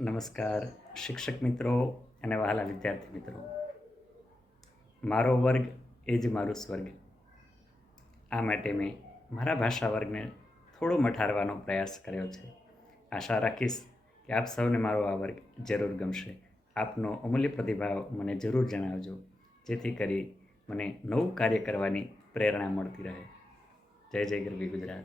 નમસ્કાર, શિક્ષક મિત્રો અને વહાલા વિદ્યાર્થી મિત્રો. મારો વર્ગ એ જ મારું સ્વર્ગ. આ માટે મેં મારા ભાષા વર્ગને થોડો મઠારવાનો પ્રયાસ કર્યો છે. આશા રાખીશ કે આપ સૌને મારો આ વર્ગ જરૂર ગમશે. આપનો અમૂલ્ય પ્રતિભાવ મને જરૂર જણાવજો, જેથી કરી મને નવું કાર્ય કરવાની પ્રેરણા મળતી રહે. જય જય ગરવી ગુજરાત.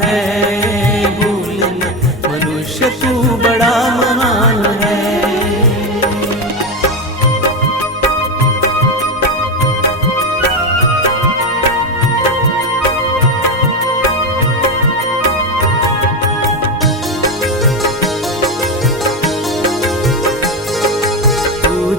है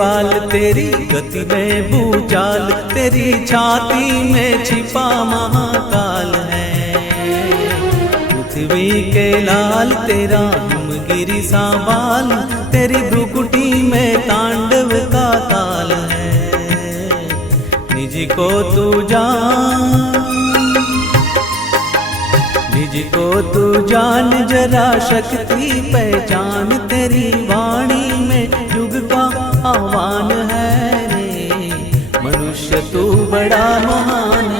में तेरी गति में भूचाल तेरी छाती में छिपा महाकाल है। पृथ्वी के लाल तेरा हिमगिरी सा बाल तेरी भ्रुकुटी में तांडव का ताल है। निज को तू जान, निज को तू जान, जरा शक्ति पहचान तेरी वाणी। आह्वान है रे। मनुष्य तू बड़ा महान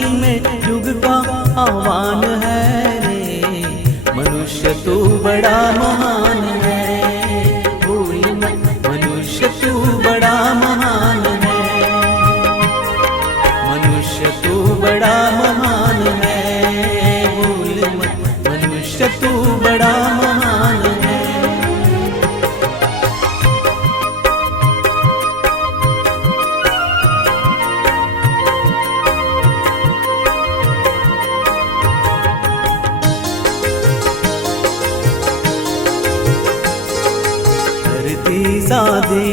आह्वान है रे। मनुष्य तू बड़ा